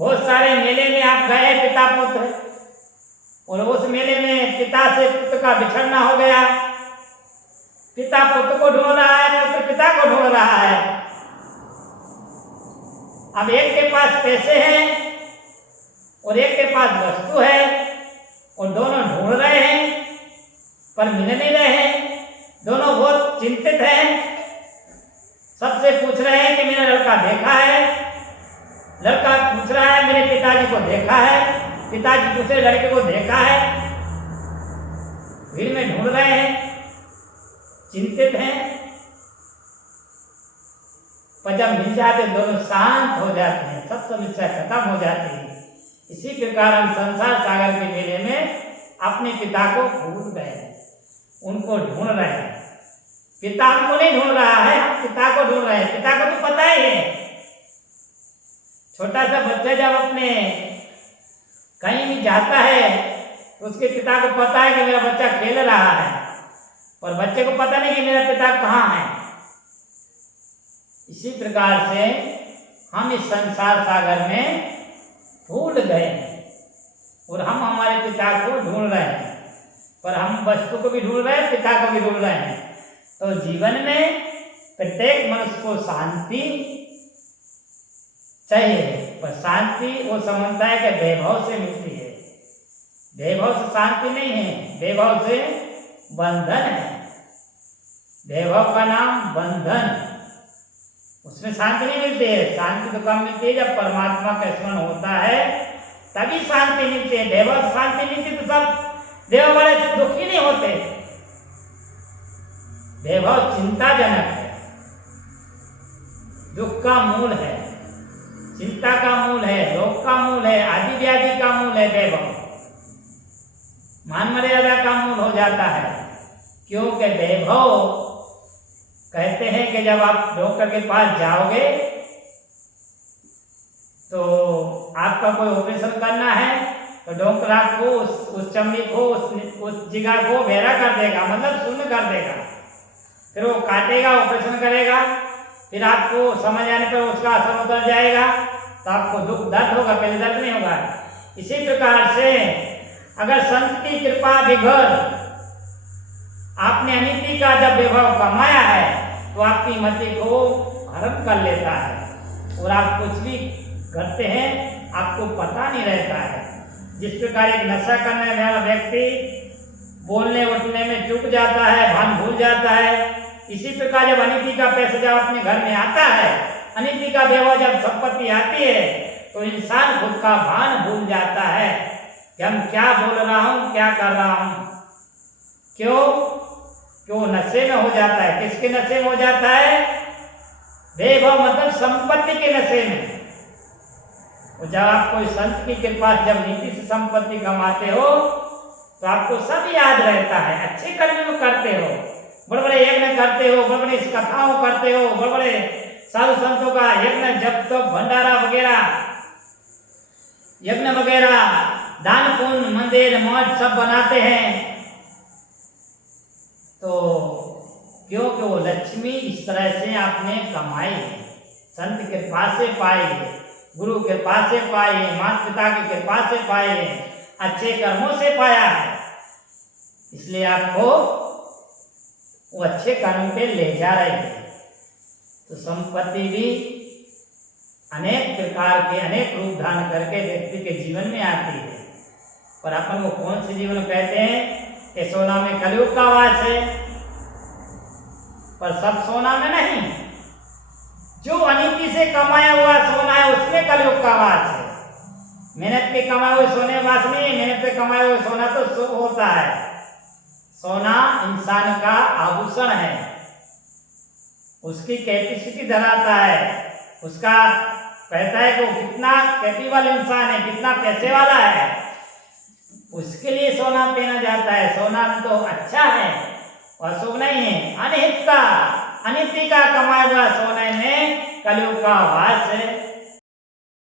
बहुत सारे मेले में आप गए पिता पुत्र, और उस मेले में पिता से पुत्र का बिछड़ना हो गया। पिता पुत्र को ढूंढ रहा है, पुत्र पिता को ढूंढ रहा है। अब एक के पास पैसे हैं और एक के पास वस्तु है, और दोनों ढूंढ रहे हैं पर मिल नहीं रहे हैं। दोनों बहुत चिंतित हैं, सबसे पूछ रहे हैं कि मेरा लड़का देखा है। लड़का पूछ रहा है मेरे पिताजी को देखा है, पिताजी दूसरे लड़के को देखा है। भीड़ में ढूंढ रहे हैं, चिंतित हैं, पर जब मिल जाते दोनों शांत हो जाते हैं, सब समस्या खत्म हो जाती है। इसी प्रकार हम संसार सागर के मेले में अपने पिता को भूल गए, उनको ढूंढ रहे हैं। पिता को नहीं ढूंढ रहा है, हम पिता को ढूंढ रहे हैं। पिता को तो पता ही है। छोटा सा बच्चा जब अपने कहीं भी जाता है तो उसके पिता को पता है कि मेरा बच्चा खेल रहा है, और बच्चे को पता नहीं कि मेरा पिता कहाँ है। इसी प्रकार से हम इस संसार सागर में भूल गए और हम हमारे पिता को ढूंढ रहे हैं, पर हम वस्तु को भी ढूंढ रहे हैं, पिता को भी ढूंढ रहे हैं। तो जीवन में प्रत्येक मनुष्य को शांति चाहिए, पर शांति वो समझता है कि वैभव से मिलती है। वैभव से शांति नहीं है, वैभव से बंधन है। वैभव का नाम बंधन, उसमें शांति नहीं मिलती है। शांति तो कम मिलती है जब परमात्मा का स्मरण होता है, तभी शांति मिलती है। वैभव से शांति मिलती तो सब देव बड़े दुखी नहीं होते। वैभव चिंताजनक है, दुख का मूल है, चिंता का मूल है, रोग का मूल है, आदि व्याधि का मूल है वैभव। मान मर्यादा का मूल हो जाता है, क्योंकि वैभव कहते हैं कि जब आप डॉक्टर के पास जाओगे तो आपका कोई ऑपरेशन करना है तो डॉक्टर आपको उस चमड़ी को उस जगह को बहरा कर देगा, मतलब शून्य कर देगा। फिर वो काटेगा, ऑपरेशन करेगा, फिर आपको समझ आने पर उसका असर उतर जाएगा, तो आपको दुख दर्द होगा, पहले दर्द नहीं होगा। इसी प्रकार से अगर संत की कृपा विघर आपने अनिति का जब वैभव कमाया है तो आपकी मति को हरण कर लेता है और आप कुछ भी करते हैं आपको पता नहीं रहता है। जिस प्रकार एक नशा करने वाला व्यक्ति बोलने उठने में चूक जाता है, भान भूल जाता है, इसी प्रकार जब अनिति का पैसा जब अपने घर में आता है, अनिति का वैभव जब संपत्ति आती है, तो इंसान खुद का भान भूल जाता है कि हम क्या बोल रहा हूँ, क्या कर रहा हूँ। क्यों? क्यों? नशे में हो जाता है। किसके नशे में हो जाता है? वैभव मतलब संपत्ति के नशे में। और जब आप कोई संत की कृपा से जब नीति से संपत्ति कमाते हो तो आपको सब याद रहता है, अच्छे कर्म में करते हो, बड़े बड़े यज्ञ करते हो, बड़े बड़े कथाओं करते हो, बड़े बड़े साधु संतों का यज्ञ जब तक भंडारा वगैरह यज्ञ वगैरह दान पुण्य मंदिर मठ सब बनाते हैं। तो क्योंकि वो लक्ष्मी इस तरह से आपने कमाई है, संत के कृपा से पाई है, गुरु के कृपा से पाई है, माता पिता की कृपा से पाई है, अच्छे कर्मों से पाया है। इसलिए आपको वो अच्छे कर्म पे ले जा रहे हैं। तो संपत्ति भी अनेक प्रकार के अनेक रूप धारण करके व्यक्ति के जीवन में आती है, पर अपन को कौन से जीवन कहते हैं कि सोना में कलयुग का वास है, पर सब सोना में नहीं। जो अनिति से कमाया हुआ सोना है उसमें कलयुग का वास है। मेहनत के कमाए हुए सोने वास नहीं, मेहनत से कमाए हुए सोना तो होता है। सोना इंसान का आभूषण है, उसकी कैपेसिटी धराता है, उसका कहता है कि वो कितना कैपेबल इंसान है, कितना पैसे वाला है, उसके लिए सोना पहना जाता है। सोना तो अच्छा है और शुभ नहीं है। अनिहित का अनिति का कमाया हुआ सोने में कलयुग का वास है।